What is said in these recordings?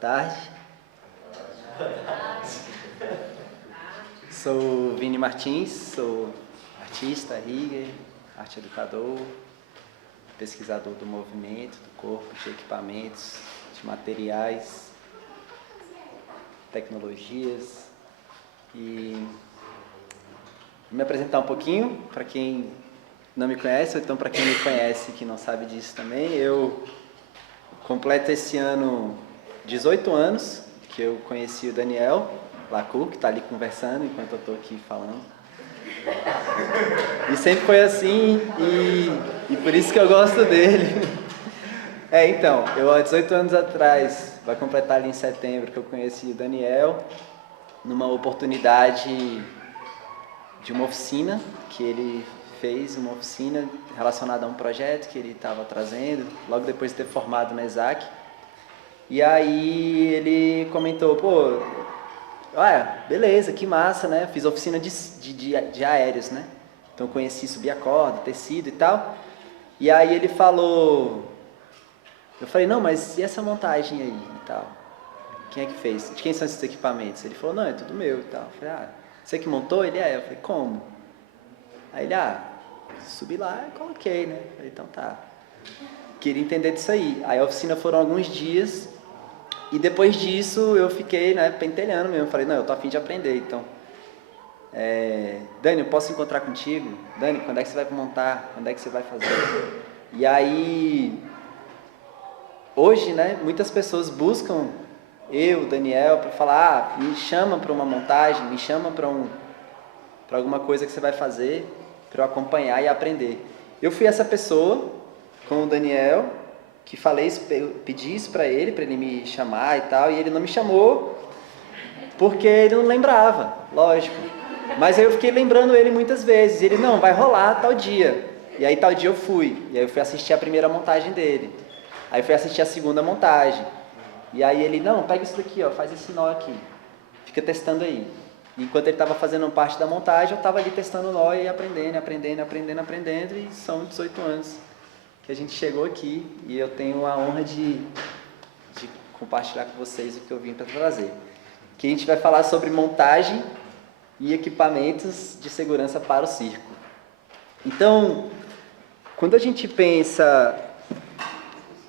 tarde. Sou Vini Martins, sou artista, rigger, arte educador, pesquisador do movimento, do corpo, de equipamentos, de materiais, tecnologias. E me apresentar um pouquinho para quem não me conhece, ou então para quem me conhece que não sabe disso também. Eu completo esse ano 18 anos que eu conheci o Daniel Lacour, que está ali conversando enquanto eu estou aqui falando. E sempre foi assim, e por isso que eu gosto dele. Então, eu há 18 anos atrás, vai completar ali em setembro, que eu conheci o Daniel, numa oportunidade de uma oficina que ele fez, uma oficina relacionada a um projeto que ele estava trazendo, logo depois de ter formado na ESAC. E aí ele comentou, pô, beleza, que massa, né? Fiz oficina de aéreos, né? Então conheci subir a corda, tecido e tal. E aí ele falou, eu falei, não, mas e essa montagem aí e tal? Quem é que fez? De quem são esses equipamentos? Ele falou, não, é tudo meu e tal. Eu falei, você que montou? Ele Eu falei, como? Aí ele, subi lá e coloquei, né? Eu falei, então tá. Queria entender disso aí. Aí a oficina foram alguns dias e depois disso eu fiquei, né, pentelhando mesmo. Falei, não, eu tô a fim de aprender, então. Dani, eu posso encontrar contigo? Dani, quando é que você vai montar? Quando é que você vai fazer? E aí, hoje, né, muitas pessoas buscam eu, Daniel, para falar, me chama para uma montagem, me chama para alguma coisa que você vai fazer, para eu acompanhar e aprender. Eu fui essa pessoa com o Daniel, que pedi isso para ele me chamar e tal, e ele não me chamou porque ele não lembrava, lógico. Mas aí eu fiquei lembrando ele muitas vezes. Ele, não, vai rolar tal dia. E aí tal dia eu fui. E aí eu fui assistir a primeira montagem dele. Aí fui assistir a segunda montagem. E aí ele, não, pega isso daqui, ó, faz esse nó aqui. Fica testando aí. E enquanto ele estava fazendo parte da montagem, eu estava ali testando o nó e aprendendo. E são 18 anos que a gente chegou aqui. E eu tenho a honra de compartilhar com vocês o que eu vim para trazer. Que a gente vai falar sobre montagem e equipamentos de segurança para o circo. Então, quando a gente pensa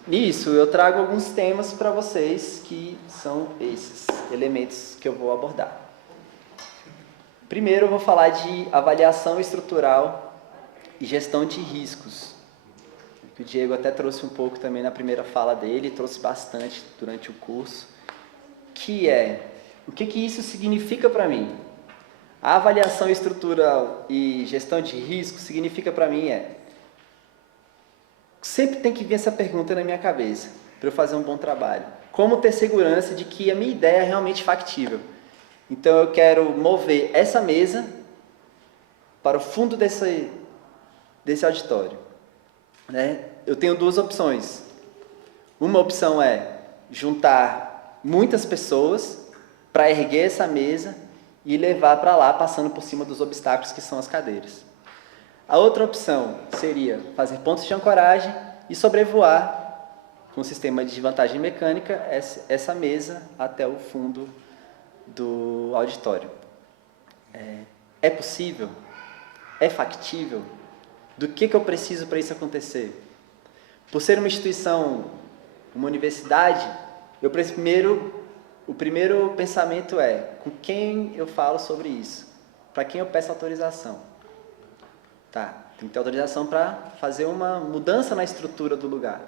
nisso, eu trago alguns temas para vocês que são esses elementos que eu vou abordar. Primeiro eu vou falar de avaliação estrutural e gestão de riscos, que o Diego até trouxe um pouco também na primeira fala dele, trouxe bastante durante o curso, que é, o que isso significa para mim? A avaliação estrutural e gestão de risco significa para mim sempre tem que vir essa pergunta na minha cabeça para eu fazer um bom trabalho. Como ter segurança de que a minha ideia é realmente factível? Então eu quero mover essa mesa para o fundo desse auditório, né? Eu tenho duas opções. Uma opção é juntar muitas pessoas para erguer essa mesa e levar para lá, passando por cima dos obstáculos que são as cadeiras. A outra opção seria fazer pontos de ancoragem e sobrevoar com o sistema de vantagem mecânica essa mesa até o fundo do auditório. É possível? É factível? Do que eu preciso para isso acontecer? Por ser uma instituição, uma universidade, o primeiro pensamento é, com quem eu falo sobre isso? Para quem eu peço autorização? Tá, tem que ter autorização para fazer uma mudança na estrutura do lugar.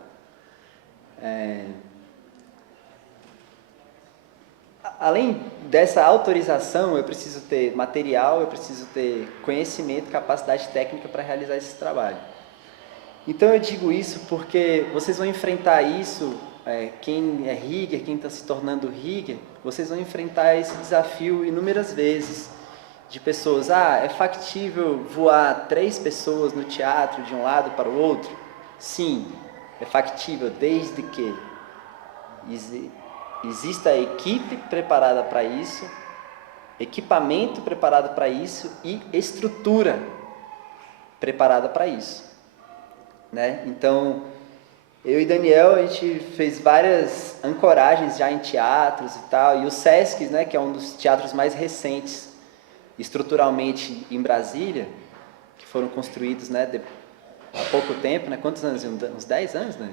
Além dessa autorização, eu preciso ter material, eu preciso ter conhecimento, capacidade técnica para realizar esse trabalho. Então eu digo isso porque vocês vão enfrentar isso, quem é rigger, quem está se tornando rigger, vocês vão enfrentar esse desafio inúmeras vezes, de pessoas, é factível voar 3 pessoas no teatro de um lado para o outro? Sim, é factível, desde que exista a equipe preparada para isso, equipamento preparado para isso e estrutura preparada para isso, né? Então, Eu e Daniel, a gente fez várias ancoragens já em teatros e tal, e o Sesc, né, que é um dos teatros mais recentes estruturalmente em Brasília, que foram construídos, né, há pouco tempo, né, quantos anos? Uns 10 anos, né?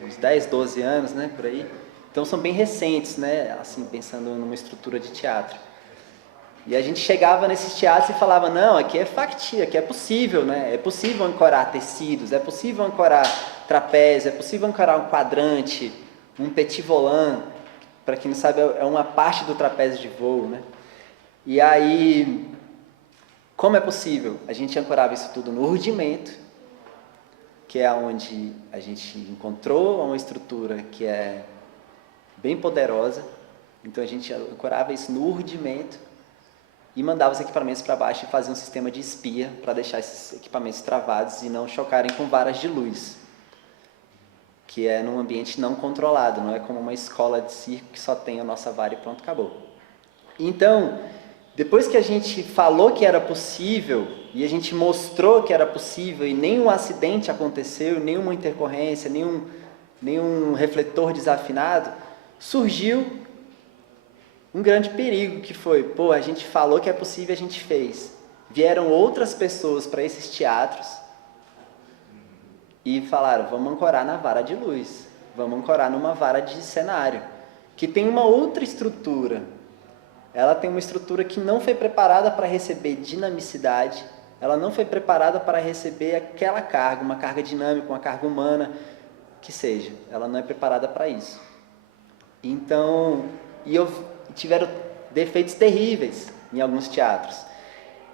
Uns 10, 12 anos, né, por aí. Então são bem recentes, né, assim, pensando numa estrutura de teatro. E a gente chegava nesses teatros e falava, não, aqui é factível, aqui é possível, né? É possível ancorar tecidos, é possível ancorar trapézio, é possível ancorar um quadrante, um petit volant, para quem não sabe, é uma parte do trapézio de voo, né? E aí, como é possível? A gente ancorava isso tudo no rudimento, que é onde a gente encontrou uma estrutura que é bem poderosa, então a gente ancorava isso no rudimento, e mandava os equipamentos para baixo e fazia um sistema de espia para deixar esses equipamentos travados e não chocarem com varas de luz, que é num ambiente não controlado, não é como uma escola de circo que só tem a nossa vara e pronto, acabou. Então, depois que a gente falou que era possível e a gente mostrou que era possível e nenhum acidente aconteceu, nenhuma intercorrência, nenhum refletor desafinado, surgiu um grande perigo que foi, pô, a gente falou que é possível, a gente fez. Vieram outras pessoas para esses teatros e falaram, vamos ancorar na vara de luz, vamos ancorar numa vara de cenário, que tem uma outra estrutura. Ela tem uma estrutura que não foi preparada para receber dinamicidade, ela não foi preparada para receber aquela carga, uma carga dinâmica, uma carga humana, que seja. Ela não é preparada para isso. Então, tiveram defeitos terríveis em alguns teatros.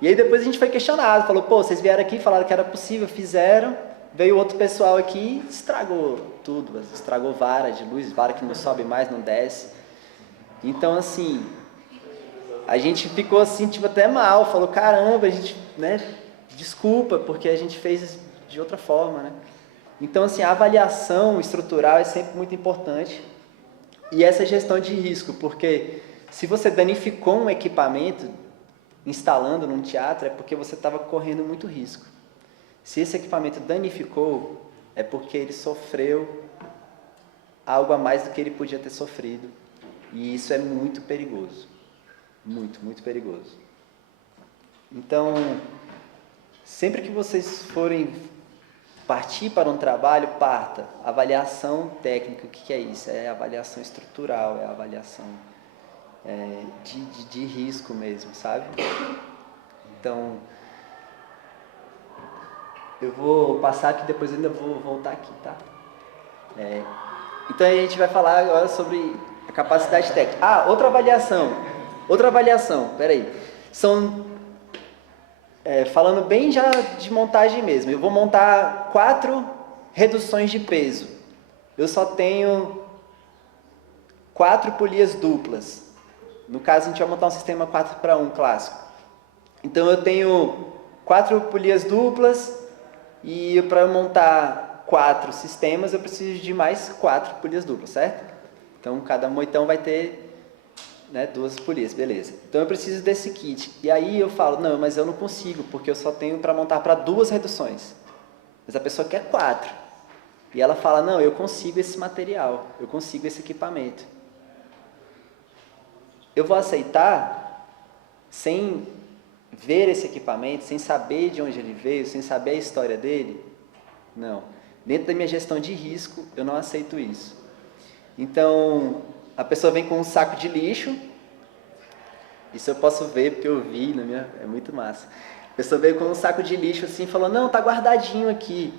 E aí depois a gente foi questionado, falou, pô, vocês vieram aqui, falaram que era possível, fizeram, veio outro pessoal aqui e estragou tudo, estragou vara de luz, vara que não sobe mais, não desce. Então, assim, a gente ficou assim, tipo, até mal, falou, caramba, a gente, né, desculpa, porque a gente fez de outra forma, né. Então, assim, a avaliação estrutural é sempre muito importante. E essa gestão de risco, porque se você danificou um equipamento instalando num teatro, é porque você estava correndo muito risco. Se esse equipamento danificou, é porque ele sofreu algo a mais do que ele podia ter sofrido. E isso é muito perigoso. Muito, muito perigoso. Então, sempre que vocês forem partir para um trabalho, parta. Avaliação técnica, o que é isso? É avaliação estrutural, é avaliação de risco mesmo, sabe? Então, eu vou passar aqui, depois ainda vou voltar aqui, tá? Então, a gente vai falar agora sobre a capacidade técnica. Ah, outra avaliação, peraí. São... falando bem já de montagem mesmo, eu vou montar 4 reduções de peso. Eu só tenho 4 polias duplas. No caso, a gente vai montar um sistema 4:1 clássico. Então, eu tenho 4 polias duplas e para montar 4 sistemas, eu preciso de mais 4 polias duplas, certo? Então, cada moitão vai ter, né, 2 polias, beleza. Então eu preciso desse kit. E aí eu falo, não, mas eu não consigo, porque eu só tenho para montar para 2 reduções. Mas a pessoa quer 4. E ela fala, não, eu consigo esse material, eu consigo esse equipamento. Eu vou aceitar sem ver esse equipamento, sem saber de onde ele veio, sem saber a história dele? Não. Dentro da minha gestão de risco, eu não aceito isso. Então, a pessoa vem com um saco de lixo, isso eu posso ver porque eu vi, é muito massa. A pessoa veio com um saco de lixo assim e falou, não, tá guardadinho aqui.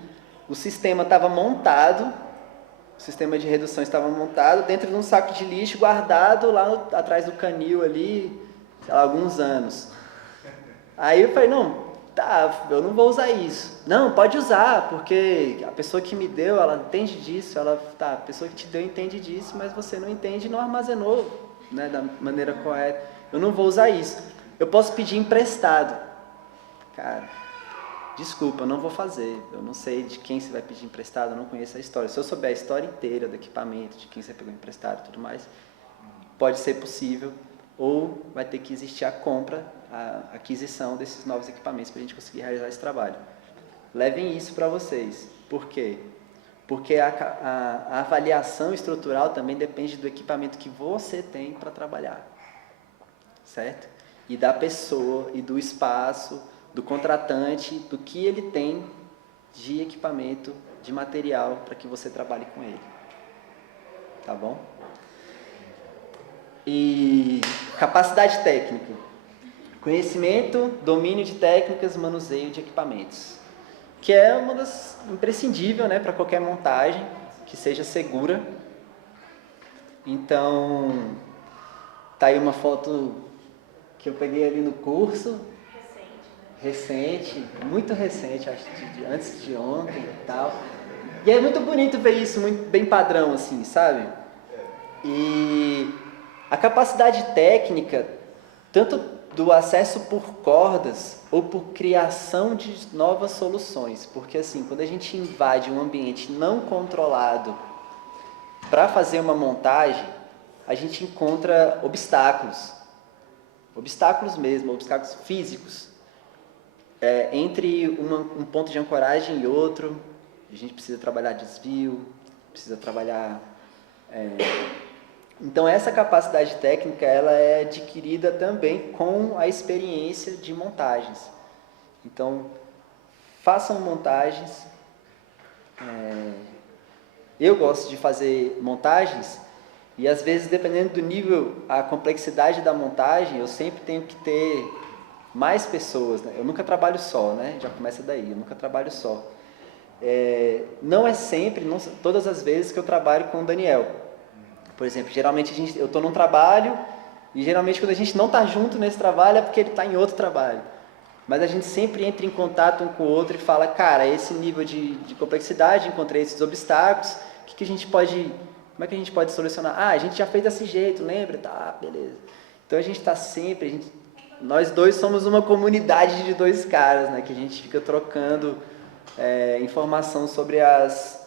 O sistema estava montado, o sistema de redução estava montado dentro de um saco de lixo guardado lá atrás do canil ali, sei lá, alguns anos. Aí eu falei, não, tá, eu não vou usar isso. Não, pode usar, porque a pessoa que me deu, ela entende disso, a pessoa que te deu entende disso, mas você não entende e não armazenou, né, da maneira correta. Eu não vou usar isso. Eu posso pedir emprestado. Cara, desculpa, eu não vou fazer. Eu não sei de quem você vai pedir emprestado, eu não conheço a história. Se eu souber a história inteira do equipamento, de quem você pegou emprestado e tudo mais, pode ser possível, ou vai ter que existir a compra, a aquisição desses novos equipamentos para a gente conseguir realizar esse trabalho. Levem isso para vocês. Por quê? Porque a avaliação estrutural também depende do equipamento que você tem para trabalhar, certo? E da pessoa, e do espaço, do contratante, do que ele tem de equipamento, de material para que você trabalhe com ele. Tá bom? E capacidade técnica. Conhecimento, domínio de técnicas, manuseio de equipamentos. Que é uma das imprescindível, né, para qualquer montagem que seja segura. Então, tá aí uma foto que eu peguei ali no curso. Recente, muito recente, acho antes de ontem e tal. E é muito bonito ver isso, muito bem padrão, assim, sabe? E a capacidade técnica, tanto do acesso por cordas ou por criação de novas soluções, porque assim, quando a gente invade um ambiente não controlado para fazer uma montagem, a gente encontra obstáculos mesmo, obstáculos físicos, entre um ponto de ancoragem e outro. A gente precisa trabalhar desvio, precisa trabalhar... Então, essa capacidade técnica, ela é adquirida também com a experiência de montagens. Então, façam montagens. Eu gosto de fazer montagens e, às vezes, dependendo do nível, a complexidade da montagem, eu sempre tenho que ter mais pessoas, né? Eu nunca trabalho só, né? Já começa daí, eu nunca trabalho só. Não é sempre, não, todas as vezes que eu trabalho com o Daniel. Por exemplo, geralmente eu estou num trabalho e geralmente quando a gente não está junto nesse trabalho é porque ele está em outro trabalho. Mas a gente sempre entra em contato um com o outro e fala, cara, esse nível de complexidade, encontrei esses obstáculos, como é que a gente pode solucionar? Ah, a gente já fez desse jeito, lembra? Tá, beleza. Então a gente está sempre, nós dois somos uma comunidade de dois caras, né? Que a gente fica trocando informação sobre as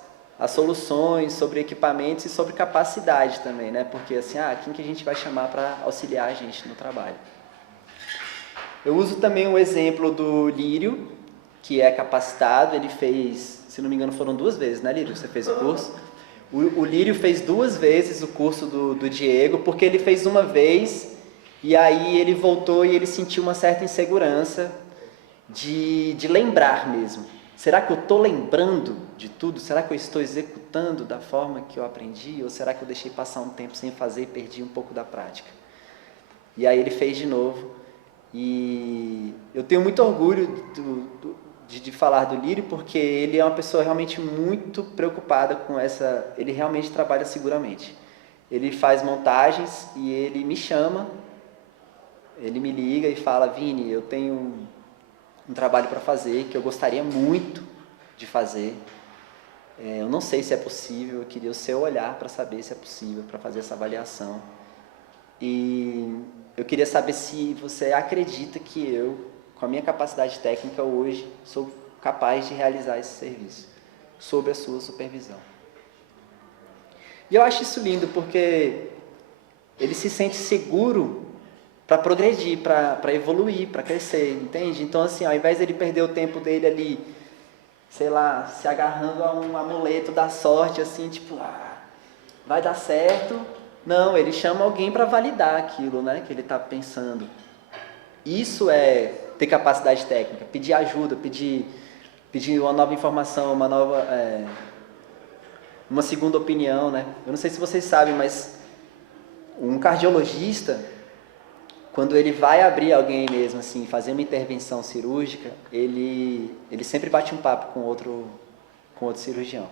soluções, sobre equipamentos e sobre capacidade também, né? Porque assim, quem que a gente vai chamar para auxiliar a gente no trabalho? Eu uso também o exemplo do Lírio, que é capacitado, ele fez, se não me engano, foram 2 vezes, né, Lírio? Você fez o curso? O Lírio fez 2 vezes o curso do Diego, porque ele fez uma vez e aí ele voltou e ele sentiu uma certa insegurança de lembrar mesmo. Será que eu estou lembrando de tudo? Será que eu estou executando da forma que eu aprendi? Ou será que eu deixei passar um tempo sem fazer e perdi um pouco da prática? E aí ele fez de novo. E eu tenho muito orgulho de falar do Lírio, porque ele é uma pessoa realmente muito preocupada com essa... Ele realmente trabalha seguramente. Ele faz montagens e ele me chama, ele me liga e fala, Vini, eu tenho um trabalho para fazer, que eu gostaria muito de fazer. Eu não sei se é possível, eu queria o seu olhar para saber se é possível, para fazer essa avaliação. E eu queria saber se você acredita que eu, com a minha capacidade técnica hoje, sou capaz de realizar esse serviço, sob a sua supervisão. E eu acho isso lindo, porque ele se sente seguro para progredir, para evoluir, para crescer, entende? Então, assim, ao invés de ele perder o tempo dele ali, sei lá, se agarrando a um amuleto da sorte, assim, tipo, vai dar certo. Não, ele chama alguém para validar aquilo, né, que ele está pensando. Isso é ter capacidade técnica, pedir ajuda, pedir uma nova informação, uma segunda opinião, né? Eu não sei se vocês sabem, mas um cardiologista, quando ele vai abrir alguém mesmo, assim, fazer uma intervenção cirúrgica, ele sempre bate um papo com outro cirurgião.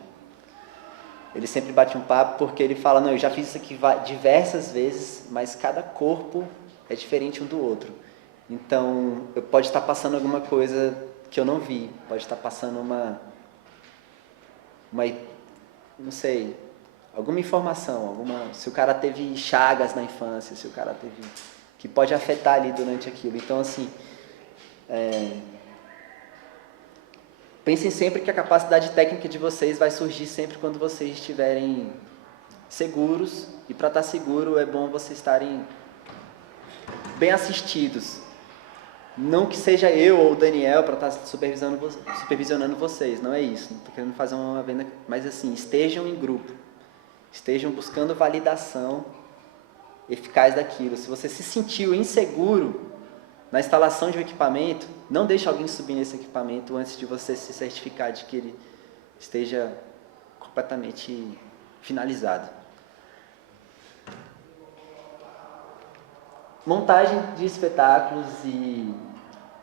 Ele sempre bate um papo porque ele fala, não, eu já fiz isso aqui diversas vezes, mas cada corpo é diferente um do outro. Então, pode estar passando alguma coisa que eu não vi, pode estar passando não sei, alguma informação, se o cara teve chagas na infância, se o cara teve... que pode afetar ali durante aquilo. Então, assim, pensem sempre que a capacidade técnica de vocês vai surgir sempre quando vocês estiverem seguros, e para estar seguro é bom vocês estarem bem assistidos, Não que seja eu ou o Daniel para estar supervisionando vocês, não é isso. Não estou querendo fazer uma venda, mas assim, estejam em grupo. Estejam buscando validação eficaz daquilo. Se você se sentiu inseguro na instalação de um equipamento, não deixe alguém subir nesse equipamento antes de você se certificar de que ele esteja completamente finalizado. Montagem de espetáculos e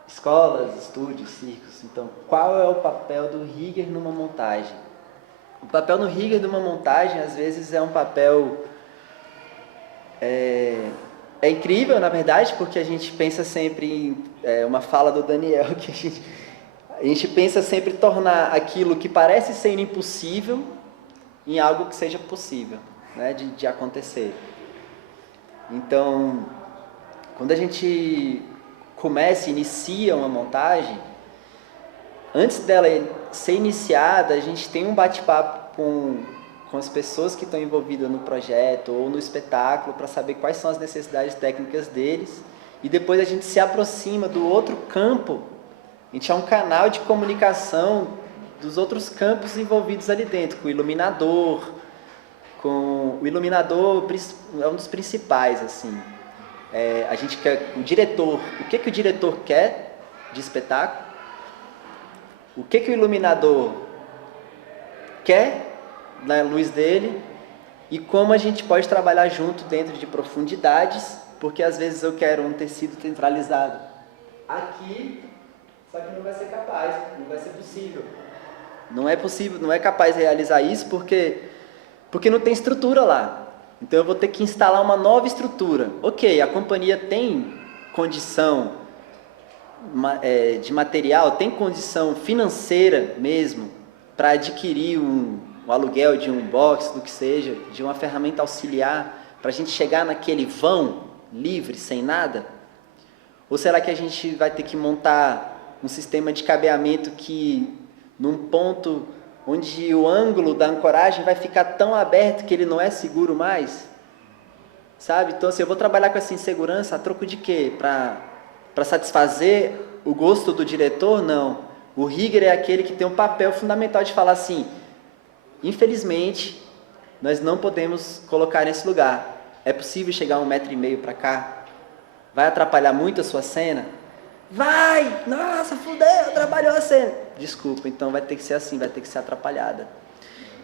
escolas, estúdios, circos. Então, qual é o papel do rigger numa montagem? O papel no rigger de uma montagem, às vezes, é um papel... É incrível, na verdade, porque a gente pensa sempre em... uma fala do Daniel, que a gente pensa sempre em tornar aquilo que parece ser impossível em algo que seja possível, né, de acontecer. Então, quando a gente inicia uma montagem, antes dela ser iniciada, a gente tem um bate-papo com as pessoas que estão envolvidas no projeto ou no espetáculo para saber quais são as necessidades técnicas deles, e depois a gente se aproxima do outro campo. A gente é um canal de comunicação dos outros campos envolvidos ali dentro, com o iluminador. O iluminador é um dos principais, assim. A gente quer o diretor. O que o diretor quer de espetáculo? O que o iluminador quer na luz dele? E como a gente pode trabalhar junto dentro de profundidades, porque às vezes eu quero um tecido centralizado aqui, só que não vai ser capaz, não vai ser possível. Não é possível, não é capaz de realizar isso porque não tem estrutura lá. Então eu vou ter que instalar uma nova estrutura. Ok, a companhia tem condição de material, tem condição financeira mesmo para adquirir um aluguel de um box, do que seja, de uma ferramenta auxiliar, para a gente chegar naquele vão livre, sem nada? Ou será que a gente vai ter que montar um sistema de cabeamento que, num ponto onde o ângulo da ancoragem vai ficar tão aberto que ele não é seguro mais? Sabe? Então, assim, eu vou trabalhar com essa insegurança a troco de quê? Para satisfazer o gosto do diretor? Não. O rigger é aquele que tem um papel fundamental de falar assim: infelizmente, nós não podemos colocar nesse lugar. É possível chegar 1,5 metro para cá? Vai atrapalhar muito a sua cena? Vai! Nossa, fudeu, atrapalhou a cena. Desculpa, então vai ter que ser assim, vai ter que ser atrapalhada.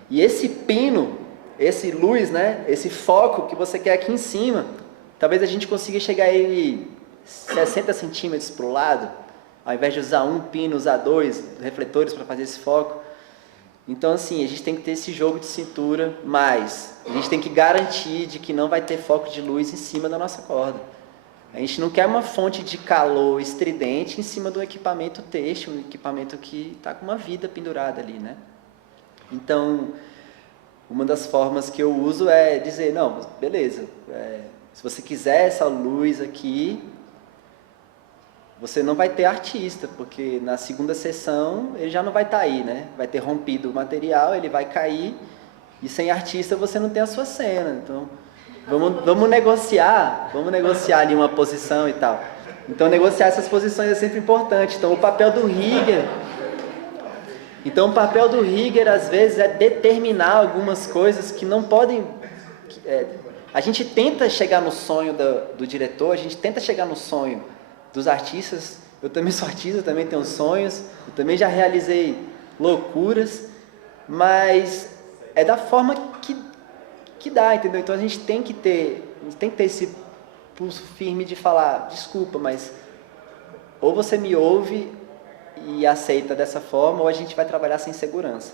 E esse pino, esse luz, né? Esse foco que você quer aqui em cima, talvez a gente consiga chegar a ele 60 centímetros para o lado, ao invés de usar um pino, usar 2 refletores para fazer esse foco. Então, assim, a gente tem que ter esse jogo de cintura, mas a gente tem que garantir de que não vai ter foco de luz em cima da nossa corda. A gente não quer uma fonte de calor estridente em cima do equipamento têxtil, um equipamento que está com uma vida pendurada ali, né? Então, uma das formas que eu uso é dizer: não, beleza, se você quiser essa luz aqui, você não vai ter artista, porque na segunda sessão ele já não vai estar aí, né? Vai ter rompido o material, ele vai cair, e sem artista você não tem a sua cena. Então, vamos negociar ali uma posição e tal. Então, negociar essas posições é sempre importante. Então, o papel do rigger, às vezes, é determinar algumas coisas que não podem... a gente tenta chegar no sonho do diretor, a gente tenta chegar no sonho dos artistas. Eu também sou artista, eu também tenho sonhos, eu também já realizei loucuras, mas é da forma que dá, entendeu? Então a gente tem que ter esse pulso firme de falar: desculpa, mas ou você me ouve e aceita dessa forma, ou a gente vai trabalhar sem segurança.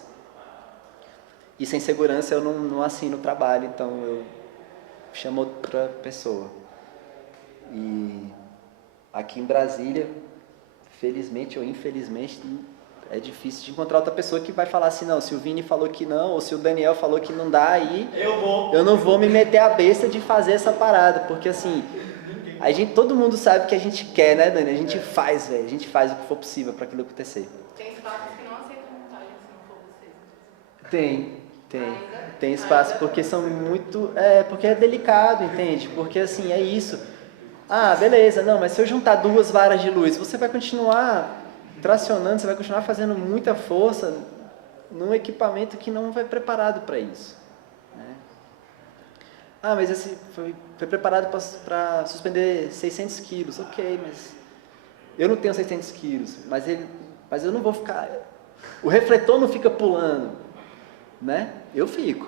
E sem segurança eu não assino o trabalho, então eu chamo outra pessoa. E aqui em Brasília, felizmente ou infelizmente, é difícil de encontrar outra pessoa que vai falar assim: não, se o Vini falou que não, ou se o Daniel falou que não dá, aí eu não vou me meter a besta de fazer essa parada, porque assim, todo mundo sabe o que a gente quer, né, Dani? A gente faz, velho, a gente faz o que for possível para aquilo acontecer. Tem espaços que não aceitam montagem se não for vocês? Tem espaço, porque são muito... porque é delicado, entende? Porque assim, é isso. Ah, beleza, não, mas se eu juntar 2 varas de luz, você vai continuar tracionando, você vai continuar fazendo muita força num equipamento que não foi preparado para isso. Né? Ah, mas esse foi preparado para suspender 600 quilos. Ok, mas eu não tenho 600 quilos, mas eu não vou ficar... O refletor não fica pulando, né? Eu fico.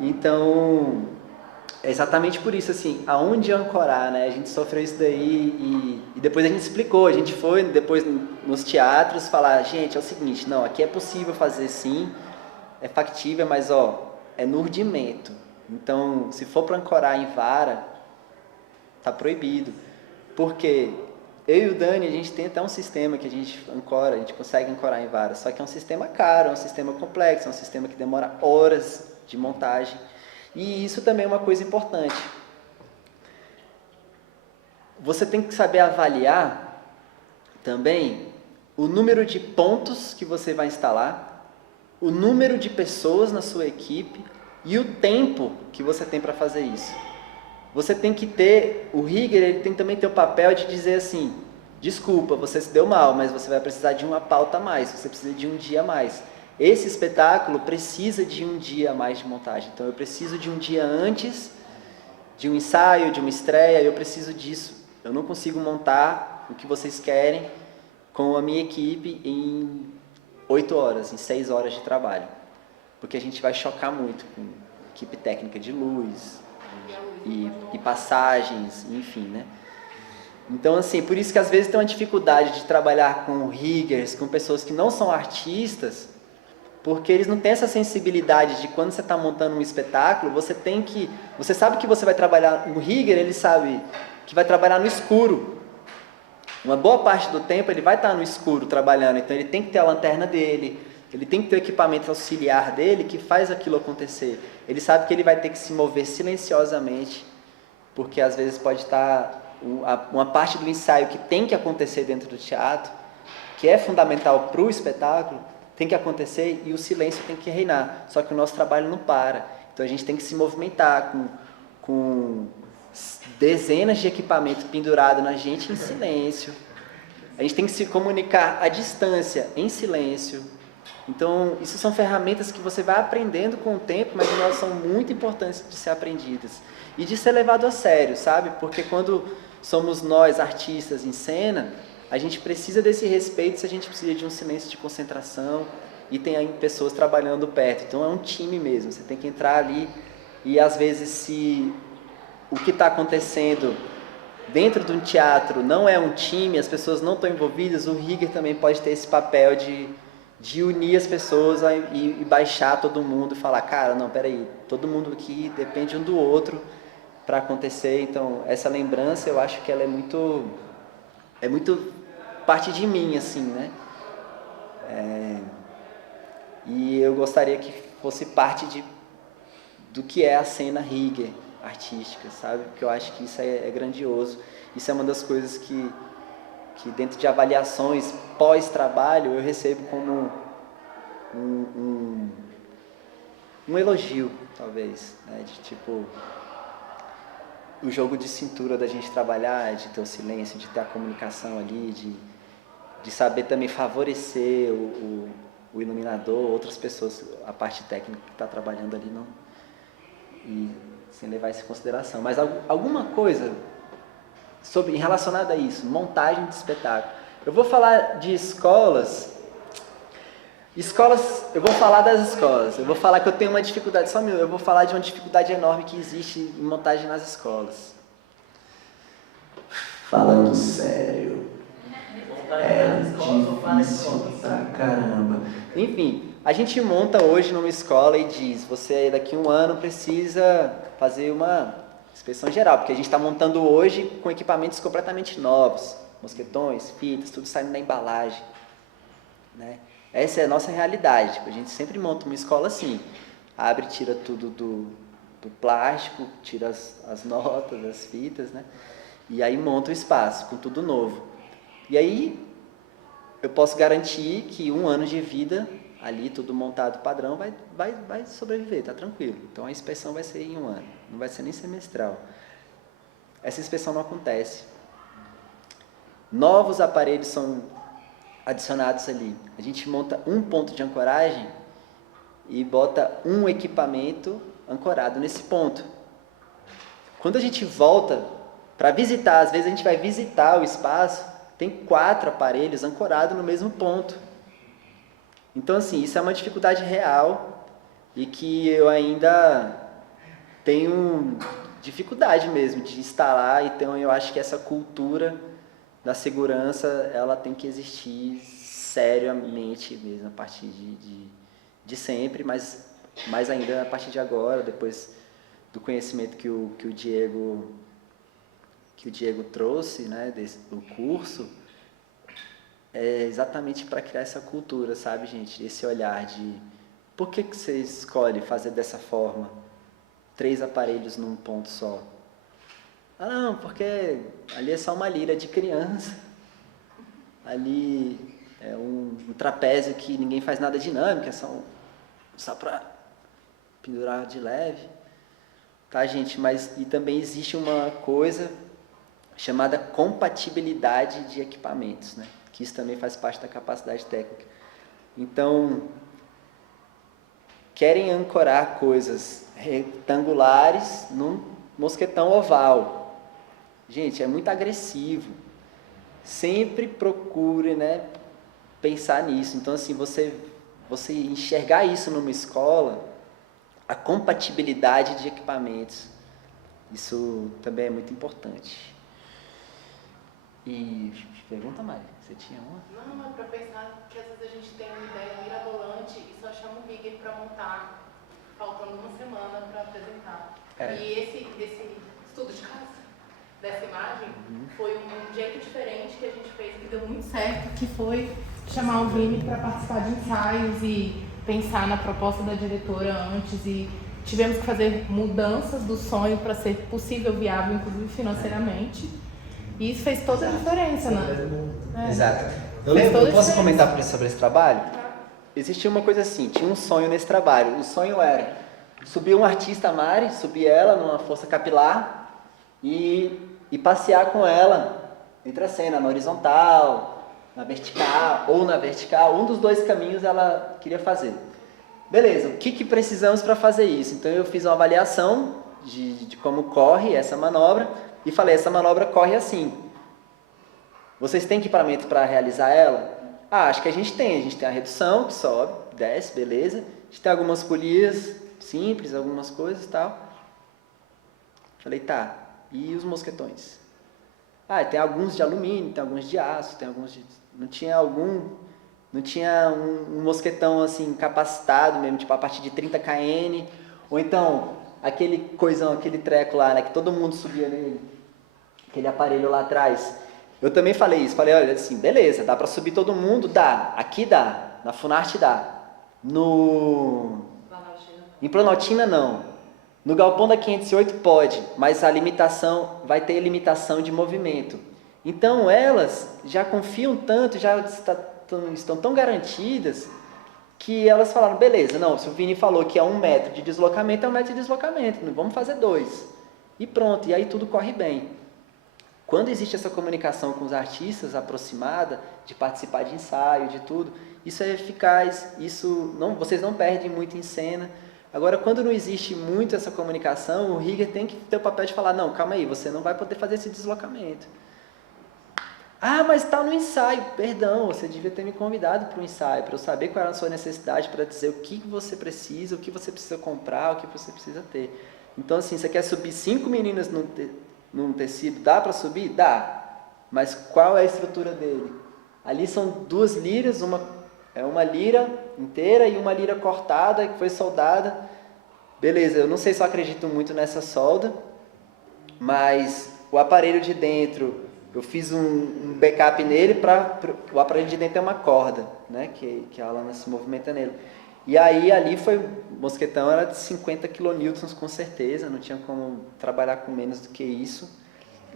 Então, é exatamente por isso, assim, aonde ancorar, né? A gente sofreu isso daí e depois a gente explicou, a gente foi depois nos teatros falar, gente, é o seguinte, não, aqui é possível fazer sim, é factível, mas ó, é no rudimento. Então, se for para ancorar em vara, tá proibido. Porque eu e o Dani, a gente tem até um sistema que a gente ancora, a gente consegue ancorar em vara, só que é um sistema caro, é um sistema complexo, é um sistema que demora horas de montagem. E isso também é uma coisa importante. Você tem que saber avaliar também o número de pontos que você vai instalar, o número de pessoas na sua equipe e o tempo que você tem para fazer isso. Você tem que ter, o rigger ele tem também ter o papel de dizer assim, desculpa, você se deu mal, mas você vai precisar de uma pauta a mais, você precisa de um dia a mais. Esse espetáculo precisa de um dia a mais de montagem, então eu preciso de um dia antes, de um ensaio, de uma estreia, eu preciso disso. Eu não consigo montar o que vocês querem com a minha equipe em 8 horas, em 6 horas de trabalho, porque a gente vai chocar muito com equipe técnica de luz e passagens, enfim, né? Então, assim, por isso que às vezes tem uma dificuldade de trabalhar com riggers, com pessoas que não são artistas, porque eles não têm essa sensibilidade de quando você está montando um espetáculo, você sabe que você vai trabalhar, o rigger, ele sabe que vai trabalhar no escuro. Uma boa parte do tempo ele vai estar no escuro trabalhando, então ele tem que ter a lanterna dele, ele tem que ter o equipamento auxiliar dele que faz aquilo acontecer. Ele sabe que ele vai ter que se mover silenciosamente, porque às vezes pode estar uma parte do ensaio que tem que acontecer dentro do teatro, que é fundamental para o espetáculo, tem que acontecer e o silêncio tem que reinar. Só que o nosso trabalho não para. Então a gente tem que se movimentar com dezenas de equipamentos pendurados na gente em silêncio. A gente tem que se comunicar à distância, em silêncio. Então, isso são ferramentas que você vai aprendendo com o tempo, mas elas são muito importantes de ser aprendidas. E de ser levado a sério, sabe? Porque quando somos nós, artistas em cena, a gente precisa desse respeito se a gente precisa de um silêncio de concentração e tem aí pessoas trabalhando perto. Então, é um time mesmo. Você tem que entrar ali e, às vezes, se o que está acontecendo dentro de um teatro não é um time, as pessoas não estão envolvidas, o rigger também pode ter esse papel de unir as pessoas e baixar todo mundo e falar, cara, não, peraí, todo mundo aqui depende um do outro para acontecer. Então, essa lembrança, eu acho que ela é muito parte de mim, assim, né? E eu gostaria que fosse parte do que é a cena rigger artística, sabe? Porque eu acho que isso é grandioso. Isso é uma das coisas que dentro de avaliações pós-trabalho eu recebo como um elogio, talvez, né? De tipo, o jogo de cintura da gente trabalhar, de ter o silêncio, de ter a comunicação ali, de saber também favorecer o iluminador, outras pessoas, a parte técnica que está trabalhando ali, não, e sem levar isso em consideração. Mas alguma coisa relacionada a isso, montagem de espetáculo. Eu vou falar de escolas, eu vou falar das escolas, eu vou falar que eu tenho uma dificuldade, eu vou falar de uma dificuldade enorme que existe em montagem nas escolas. Falando sério, é difícil pra caramba. Enfim, a gente monta hoje numa escola e diz, você daqui a um ano precisa fazer uma inspeção geral, porque a gente está montando hoje com equipamentos completamente novos, mosquetões, fitas, tudo saindo da embalagem, né? Essa é a nossa realidade, tipo, a gente sempre monta uma escola assim, abre e tira tudo do plástico, tira as notas, as fitas, né? E aí monta o espaço com tudo novo. E aí eu posso garantir que 1 ano de vida, ali tudo montado padrão, vai sobreviver, tá tranquilo. Então a inspeção vai ser em 1 ano, não vai ser nem semestral. essa inspeção não acontece. Novos aparelhos são adicionados ali. A gente monta um ponto de ancoragem e bota um equipamento ancorado nesse ponto. Quando a gente volta para visitar, às vezes a gente vai visitar o espaço, tem 4 aparelhos ancorados no mesmo ponto. Então, assim, isso é uma dificuldade real e que eu ainda tenho dificuldade mesmo de instalar. Então, eu acho que essa cultura da segurança, ela tem que existir seriamente mesmo, a partir de sempre, mas mais ainda a partir de agora, depois do conhecimento que o Diego trouxe, né, do curso, é exatamente para criar essa cultura, sabe, gente? Esse olhar de por que você escolhe fazer dessa forma? 3 aparelhos num ponto só. Ah, não, porque ali é só uma lira de criança. Ali é um trapézio que ninguém faz nada dinâmico, é só para pendurar de leve. Tá, gente? Mas e também existe uma coisa chamada compatibilidade de equipamentos, né? Que isso também faz parte da capacidade técnica. Então, querem ancorar coisas retangulares num mosquetão oval. Gente, é muito agressivo. Sempre procure, né, pensar nisso. Então, assim, você enxergar isso numa escola, a compatibilidade de equipamentos, isso também é muito importante. E pergunta, Mari, você tinha uma? Não, é para pensar que às vezes a gente tem uma ideia mirabolante e só chama o rigger para montar, faltando uma semana para apresentar. E esse estudo de caso dessa imagem foi um jeito diferente que a gente fez, que deu muito certo, que foi chamar o Vini para participar de ensaios e pensar na proposta da diretora antes, e tivemos que fazer mudanças do sonho para ser possível, viável, inclusive financeiramente, e isso fez toda a diferença, né? Exato. Eu posso comentar sobre esse trabalho? Existia uma coisa assim, tinha um sonho nesse trabalho. O sonho era subir um artista, a Mari, subir ela numa força capilar e passear com ela entre a cena, na horizontal, na vertical, um dos 2 caminhos ela queria fazer. Beleza, o que precisamos para fazer isso? Então eu fiz uma avaliação de como corre essa manobra e falei, essa manobra corre assim. Vocês têm equipamento para realizar ela? Acho que a gente tem a redução que sobe, desce, beleza. A gente tem algumas polias simples, algumas coisas e tal. Falei, tá, e os mosquetões? Tem alguns de alumínio, tem alguns de aço, tem alguns de... Não tinha um mosquetão assim capacitado mesmo, tipo a partir de 30 kN, ou então aquele treco lá, né, que todo mundo subia nele, aquele aparelho lá atrás. Eu também falei isso, olha assim, beleza, dá para subir todo mundo? Dá, aqui dá, na Funarte dá, em Planaltina não, no Galpão da 508 pode, mas vai ter limitação de movimento. Então elas já confiam tanto, já estão tão garantidas, que elas falaram, beleza, não, se o Vini falou que é 1 metro de deslocamento, é 1 metro de deslocamento, vamos fazer 2. E pronto, e aí tudo corre bem. Quando existe essa comunicação com os artistas aproximada, de participar de ensaio, de tudo, isso é eficaz, vocês não perdem muito em cena. Agora, quando não existe muito essa comunicação, o rigger tem que ter o papel de falar, não, calma aí, você não vai poder fazer esse deslocamento. Mas está no ensaio. Perdão, você devia ter me convidado para o ensaio, para eu saber qual era a sua necessidade, para dizer o que você precisa, o que você precisa comprar, o que você precisa ter. Então, assim, você quer subir 5 meninas num tecido, dá para subir? Dá. Mas qual é a estrutura dele? Ali são 2 liras, uma lira inteira e uma lira cortada, que foi soldada. Beleza, eu não sei se eu acredito muito nessa solda, mas o aparelho de dentro, eu fiz um backup nele o aparelho de dentro é uma corda, né, que a lâmina se movimenta nele. E aí ali o mosquetão era de 50 kN com certeza, não tinha como trabalhar com menos do que isso.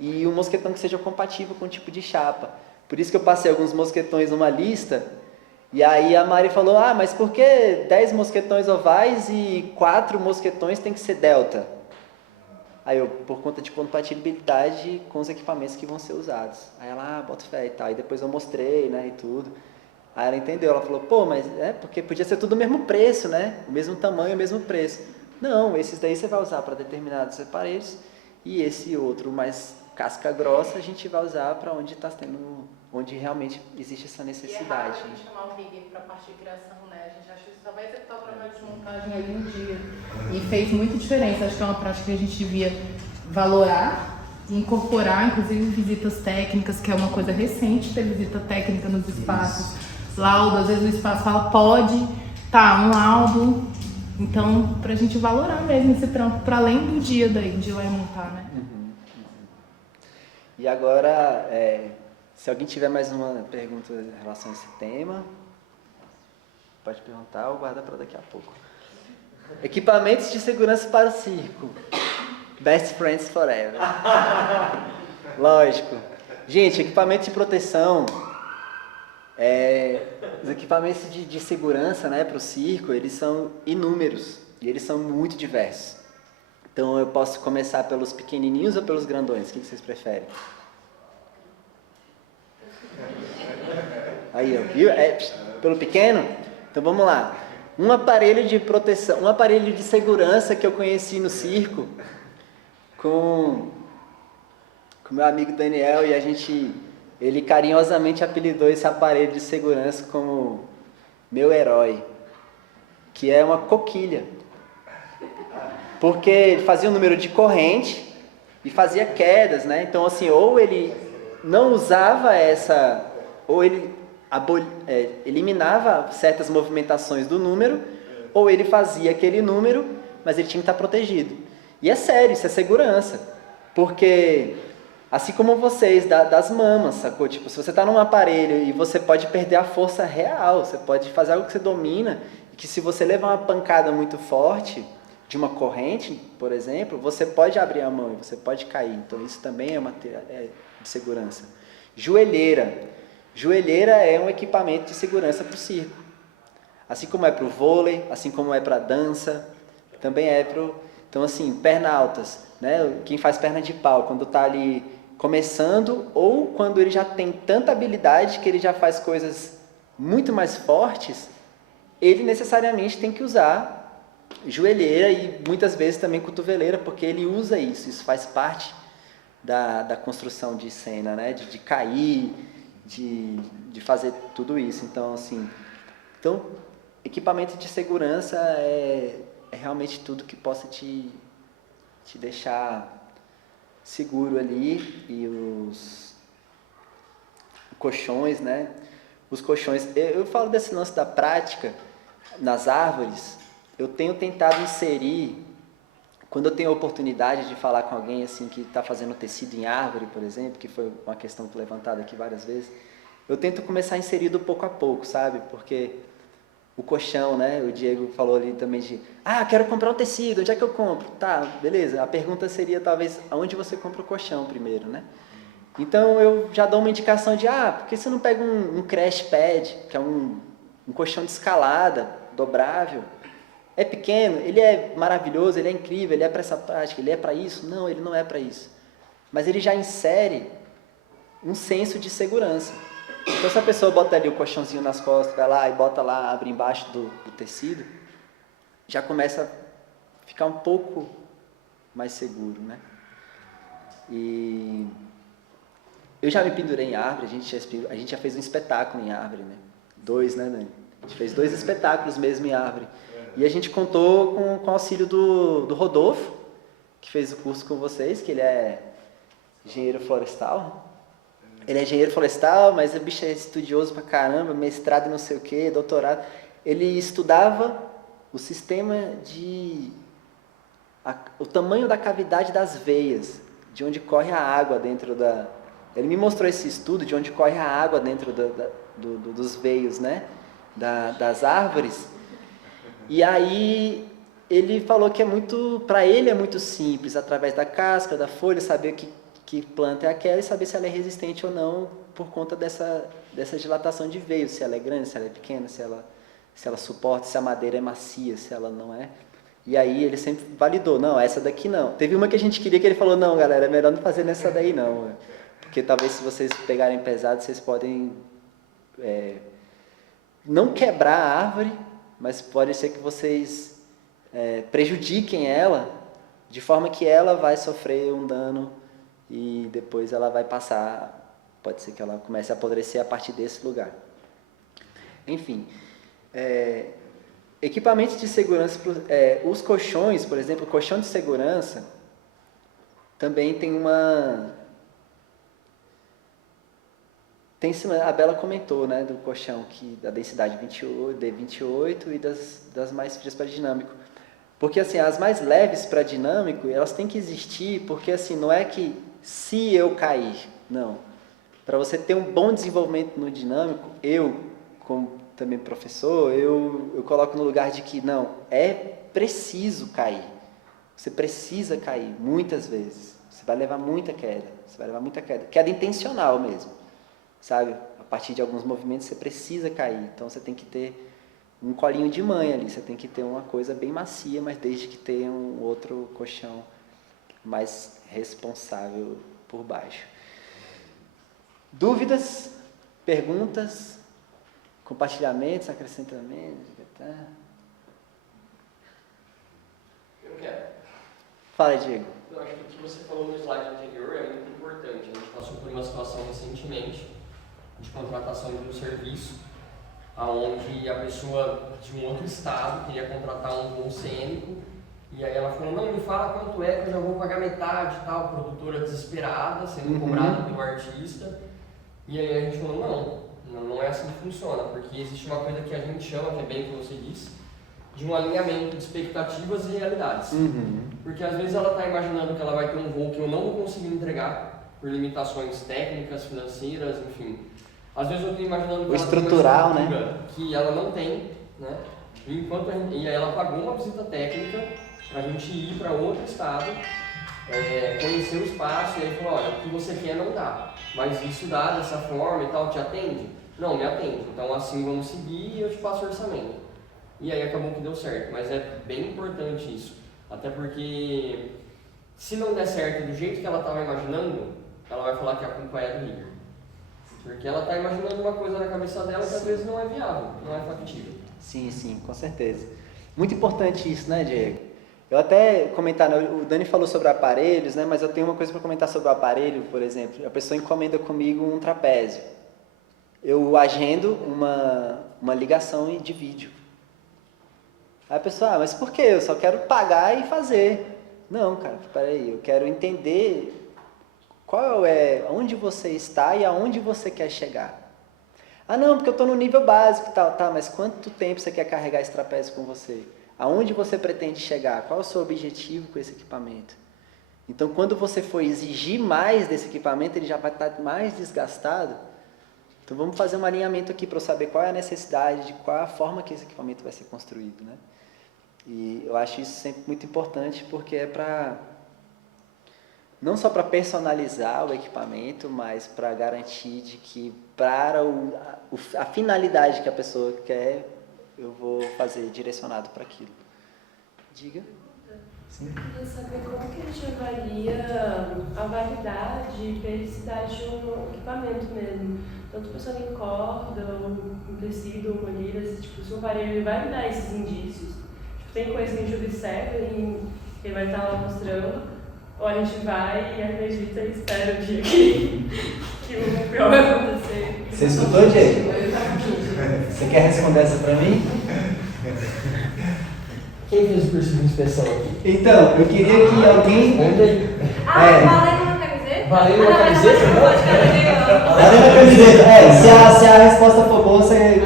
E um mosquetão que seja compatível com o tipo de chapa. Por isso que eu passei alguns mosquetões numa lista, e aí a Mari falou, mas por que 10 mosquetões ovais e 4 mosquetões tem que ser delta? Aí eu, por conta de compatibilidade com os equipamentos que vão ser usados. Aí ela, bota fé e tal. Aí depois eu mostrei, né, e tudo. Aí ela entendeu, ela falou, pô, mas porque podia ser tudo o mesmo preço, né? O mesmo tamanho, o mesmo preço. Não, esses daí você vai usar para determinados aparelhos e esse outro mais casca grossa a gente vai usar para onde realmente existe essa necessidade. E é raro a gente chamar o rigger para a parte de criação, né? A gente acha que só vai executar o trabalho de montagem ali um dia. E fez muita diferença, acho que é uma prática que a gente devia valorar e incorporar, inclusive visitas técnicas, que é uma coisa recente, ter visita técnica nos espaços. Laudo, às vezes o espaço fala, pode, tá, um laudo. Então, pra gente valorar mesmo esse trampo, para além do dia daí, de ir lá e montar, né? E agora, se alguém tiver mais uma pergunta em relação a esse tema, pode perguntar ou guarda para daqui a pouco. Equipamentos de segurança para o circo. Best Friends Forever. Lógico. Gente, equipamento de proteção... os equipamentos de segurança, né, para o circo, eles são inúmeros e eles são muito diversos. Então eu posso começar pelos pequenininhos ou pelos grandões? O que vocês preferem? Aí, viu? Pelo pequeno? Então vamos lá. Um aparelho de proteção, um aparelho de segurança que eu conheci no circo com meu amigo Daniel, e ele carinhosamente apelidou esse aparelho de segurança como meu herói, que é uma coquilha. Porque ele fazia um número de corrente e fazia quedas, né? Então, assim, ou ele não usava ou ele eliminava certas movimentações do número, ou ele fazia aquele número, mas ele tinha que estar protegido. E é sério, isso é segurança. Porque... assim como vocês, das mamas, sacou? Tipo, se você está num aparelho e você pode perder a força real, você pode fazer algo que você domina, e que se você levar uma pancada muito forte de uma corrente, por exemplo, você pode abrir a mão e você pode cair. Então isso também é de segurança. Joelheira. Joelheira é um equipamento de segurança para o circo. Assim como é para o vôlei, assim como é para a dança, também é para o... Então assim, perna altas, né? Quem faz perna de pau, quando está ali começando, ou quando ele já tem tanta habilidade que ele já faz coisas muito mais fortes, ele necessariamente tem que usar joelheira e muitas vezes também cotoveleira, porque ele usa isso faz parte da construção de cena, né? De cair, de fazer tudo isso. Então, assim, equipamento de segurança é realmente tudo que possa te deixar seguro ali. E os colchões, né? Os colchões, eu falo desse lance da prática nas árvores. Eu tenho tentado inserir, quando eu tenho a oportunidade de falar com alguém assim que está fazendo tecido em árvore, por exemplo, que foi uma questão levantada aqui várias vezes, eu tento começar a inserir do pouco a pouco, sabe? Porque o colchão, né? O Diego falou ali também quero comprar um tecido, onde é que eu compro? Tá, beleza. A pergunta seria talvez, aonde você compra o colchão primeiro, né? Então eu já dou uma indicação por que você não pega um crash pad, que é um colchão de escalada, dobrável? É pequeno, ele é maravilhoso, ele é incrível, ele é para essa prática, ele é para isso? Não, ele não é para isso. Mas ele já insere um senso de segurança. Então, se a pessoa bota ali o colchãozinho nas costas, vai lá e bota lá, abre embaixo do tecido, já começa a ficar um pouco mais seguro, né? E eu já me pendurei em árvore, a gente já fez um espetáculo em árvore, né? 2, né, Dani? A gente fez 2 espetáculos mesmo em árvore. E a gente contou com o auxílio do Rodolfo, que fez o curso com vocês, que ele é engenheiro florestal. Ele é engenheiro florestal, mas o bicho é estudioso pra caramba, mestrado em não sei o quê, doutorado. Ele estudava o sistema o tamanho da cavidade das veias, de onde corre a água dentro da... Ele me mostrou esse estudo de onde corre a água dentro dos veios, né? Das árvores. E aí ele falou que para ele é muito simples, através da casca, da folha, saber que planta é aquela e saber se ela é resistente ou não por conta dessa dilatação de veio, se ela é grande, se ela é pequena, se ela suporta, se a madeira é macia, se ela não é. E aí ele sempre validou, não, essa daqui não. Teve uma que a gente queria que ele falou, não, galera, é melhor não fazer nessa daí não. Porque talvez se vocês pegarem pesado, vocês podem não quebrar a árvore, mas pode ser que vocês prejudiquem ela, de forma que ela vai sofrer um dano e depois ela vai passar, pode ser que ela comece a apodrecer a partir desse lugar. Enfim, equipamentos de segurança, os colchões, por exemplo, o colchão de segurança também tem a Bela comentou, né, do colchão da densidade 28, D28 e das mais frias para dinâmico. Porque assim, as mais leves para dinâmico, elas têm que existir, porque assim, não é que se eu cair, não. Para você ter um bom desenvolvimento no dinâmico, eu, como também professor, eu coloco no lugar de que não, é preciso cair. Você precisa cair muitas vezes. Você vai levar muita queda. Queda intencional mesmo. Sabe? A partir de alguns movimentos você precisa cair. Então você tem que ter um colinho de mãe ali. Você tem que ter uma coisa bem macia, mas desde que tenha um outro colchão mais responsável por baixo. Dúvidas? Perguntas? Compartilhamentos, acrescentamentos? Eu quero. Fala, Diego. Eu acho que o que você falou no slide anterior é muito importante. A gente passou por uma situação recentemente de contratação de um serviço onde a pessoa de um outro estado queria contratar um voo cênico e aí ela falou, não, me fala quanto é que eu já vou pagar metade e tal, produtora desesperada, sendo cobrada pelo artista. E aí a gente falou, não é assim que funciona, porque existe uma coisa que a gente chama, que é bem o que você disse, de um alinhamento de expectativas e realidades. Porque às vezes ela está imaginando que ela vai ter um voo que eu não vou conseguir entregar por limitações técnicas, financeiras, enfim. Às vezes eu estou imaginando que ela estrutural, tem uma estrutura, né, que ela não tem, né? E aí ela pagou uma visita técnica para a gente ir para outro estado, conhecer o espaço, e aí falou, olha, o que você quer não dá, mas isso dá dessa forma e tal, te atende? Não, me atende, então assim vamos seguir e eu te passo o orçamento. E aí acabou que deu certo, mas é bem importante isso, até porque se não der certo do jeito que ela estava imaginando, ela vai falar que a culpa é do líder. Porque ela está imaginando uma coisa na cabeça dela que às vezes não é viável, não é factível. Sim, com certeza. Muito importante isso, né, Diego? Eu até comentar, o Dani falou sobre aparelhos, né, mas eu tenho uma coisa para comentar sobre o aparelho, por exemplo. A pessoa encomenda comigo um trapézio. Eu agendo uma ligação de vídeo. Aí a pessoa, mas por quê? Eu só quero pagar e fazer. Não, cara, peraí, eu quero entender onde você está e aonde você quer chegar. Ah, não, porque eu estou no nível básico e tal. Tá, mas quanto tempo você quer carregar esse trapézio com você? Aonde você pretende chegar? Qual é o seu objetivo com esse equipamento? Então, quando você for exigir mais desse equipamento, ele já vai estar mais desgastado. Então, vamos fazer um alinhamento aqui para eu saber qual é a necessidade, de qual é a forma que esse equipamento vai ser construído, né? E eu acho isso sempre muito importante, porque é para... não só para personalizar o equipamento, mas para garantir de que para a finalidade que a pessoa quer, eu vou fazer direcionado para aquilo. Diga. Sim. Eu queria saber como que a gente avalia a validade e periodicidade de um equipamento mesmo. Tanto pensando em corda, um tecido, uma lira, tipo, se o aparelho vai me dar esses indícios. Tipo, tem coisa que a gente observa e ele vai estar lá mostrando, ou a gente vai e acredita e espera o dia que o pior vai acontecer. Você escutou, Diego? Você quer responder essa para mim? Quem fez o curso de inspeção aqui? Então, eu queria que alguém... Onde aí? Valendo uma camiseta? Valendo uma camiseta, não? Valendo a camiseta. Se a resposta for boa, você...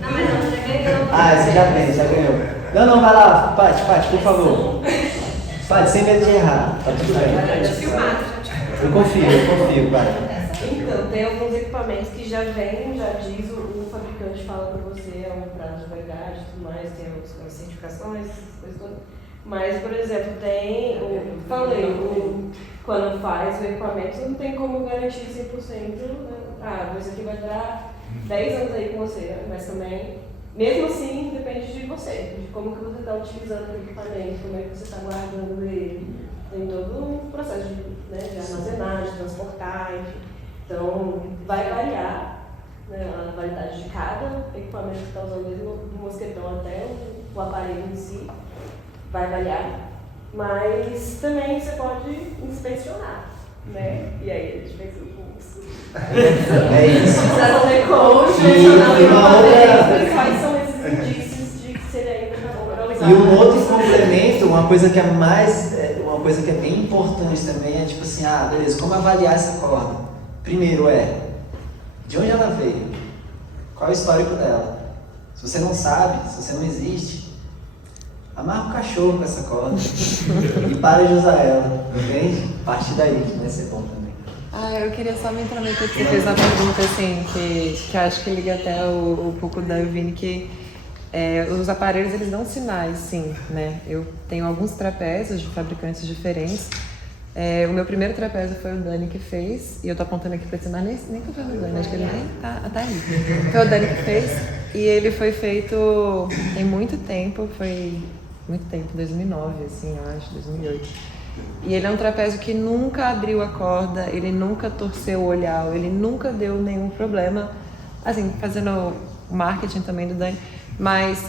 Não, mas não, já ganhou. Você já ganhou. Não, vai lá, Paty, por favor. Paty, sem medo de errar. Tá tudo bem. Já filmado. Eu confio, vai. Então, tem alguns equipamentos que já vêm, já diz, o fabricante fala para você, é um prazo de validade e tudo mais, tem as certificações, essas coisas todas. Mas, por exemplo, tem, quando faz o equipamento, não tem como garantir 100%, né? Isso aqui vai durar 10 anos aí com você, mas também, mesmo assim, depende de você. como que você está utilizando o equipamento, como é que você está guardando ele. Tem todo um processo de armazenagem, transportar, enfim. Então, vai variar, né, a validade de cada equipamento que está usando, mesmo do mosquetão até o aparelho em si, vai variar. Mas também você pode inspecionar, né? E aí a gente fez o curso. É isso. Precisaram ver como inspecionar o equipamento, quais são esses indícios de que seria ainda tá bom para usar. E um outro complemento, uma coisa que é bem importante também é tipo assim, beleza, como avaliar essa corda? Primeiro de onde ela veio? Qual é o histórico dela? Se você não sabe, se você não existe, amarra o cachorro com essa corda e para de usar ela, entende? A partir daí que vai ser bom também. Eu queria só me intrometer, porque você fez uma pergunta assim, que eu acho que liga até o pouco da Elvine, que os aparelhos, eles dão sinais, sim, né? Eu tenho alguns trapézios de fabricantes diferentes. O meu primeiro trapézio foi o Dani que fez, e eu tô apontando aqui pra você, mas nem tô vendo o Dani, acho que ele nem tá aí. Foi o Dani que fez, e ele foi feito tem muito tempo, 2009, assim, eu acho, 2008. E ele é um trapézio que nunca abriu a corda, ele nunca torceu o olhar, ele nunca deu nenhum problema, assim, fazendo o marketing também do Dani, mas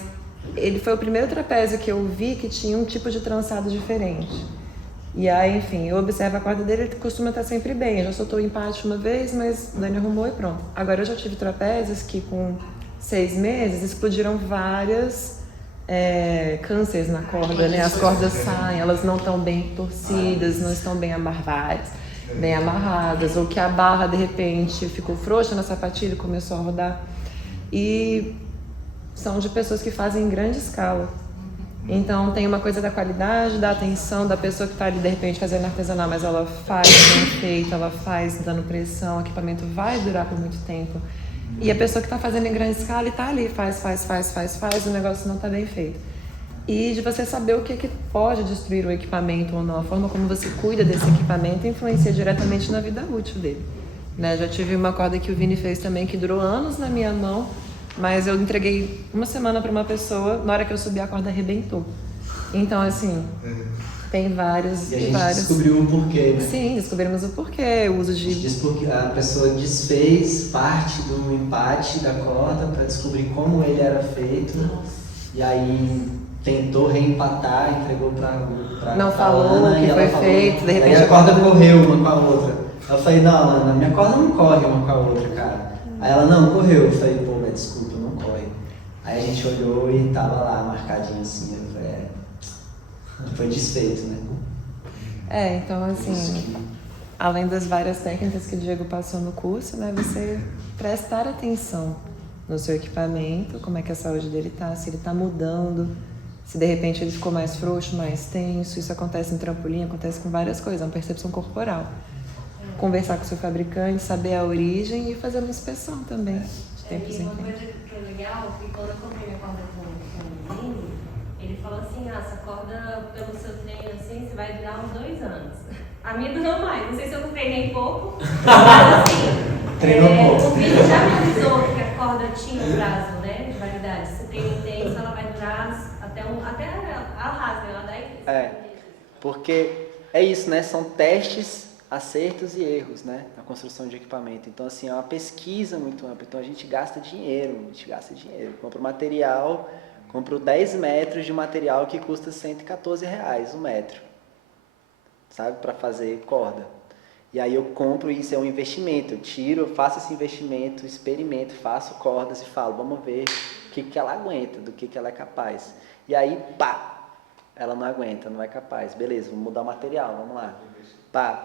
ele foi o primeiro trapézio que eu vi que tinha um tipo de trançado diferente. E aí, enfim, eu observo a corda dele, ele costuma estar sempre bem. Eu já soltou o empate uma vez, mas o Dani arrumou e pronto. Agora, eu já tive trapézios que com 6 meses explodiram várias cânceres na corda, né? As cordas saem, elas não estão bem torcidas, não estão bem amarradas, ou que a barra, de repente, ficou frouxa na sapatilha e começou a rodar. E são de pessoas que fazem em grande escala. Então tem uma coisa da qualidade, da atenção da pessoa que está ali de repente fazendo artesanal, mas ela faz bem feito, ela faz dando pressão, o equipamento vai durar por muito tempo. E a pessoa que está fazendo em grande escala e está ali, faz, o negócio não está bem feito. E de você saber o que pode destruir o equipamento ou não, a forma como você cuida desse equipamento influencia diretamente na vida útil dele. Né? Já tive uma corda que o Vini fez também que durou anos na minha mão, mas eu entreguei uma semana para uma pessoa, na hora que eu subi a corda arrebentou. Então, assim, tem vários. E a gente descobriu o porquê, né? Sim, descobrimos o porquê, o uso de... A pessoa desfez parte do empate da corda para descobrir como ele era feito. E aí tentou reempatar, entregou para não falou o que foi feito, de repente... Aí a corda correu uma com a outra. Eu falei, não, Ana, minha corda não corre uma com a outra, cara. Aí ela, não, correu. Eu falei, pô, mas desculpa, não corre. Aí a gente olhou e tava lá, marcadinho assim. Eu falei, foi desfeito, né? Então assim, além das várias técnicas que o Diego passou no curso, né, você prestar atenção no seu equipamento, como é que a saúde dele tá, se ele tá mudando, se de repente ele ficou mais frouxo, mais tenso. Isso acontece em trampolim, acontece com várias coisas, é uma percepção corporal. Conversar com o seu fabricante, saber a origem e fazer uma inspeção também, de tempos em tempos. tempos. Uma coisa que é legal, que quando eu comprei minha corda com o Vini, ele falou assim, essa corda, pelo seu treino assim, você vai durar uns 2 anos. A minha durou mais, não sei se eu não treinei pouco, mas assim, Treinou pouco. O Vini já me avisou que a corda tinha um prazo, né, de validade. Se treino intenso, ela vai durar até a rasga, ela dá porque é isso, né? São testes, acertos e erros, né, na construção de equipamento. Então, assim, é uma pesquisa muito ampla. Então, a gente gasta dinheiro. Compra material, compro 10 metros de material que custa R$114 um metro, sabe, para fazer corda. E aí eu compro, isso é um investimento. Eu faço esse investimento, experimento, faço cordas e falo, vamos ver o que ela aguenta, do que ela é capaz. E aí, ela não aguenta, não é capaz. Beleza, vamos mudar o material, vamos lá.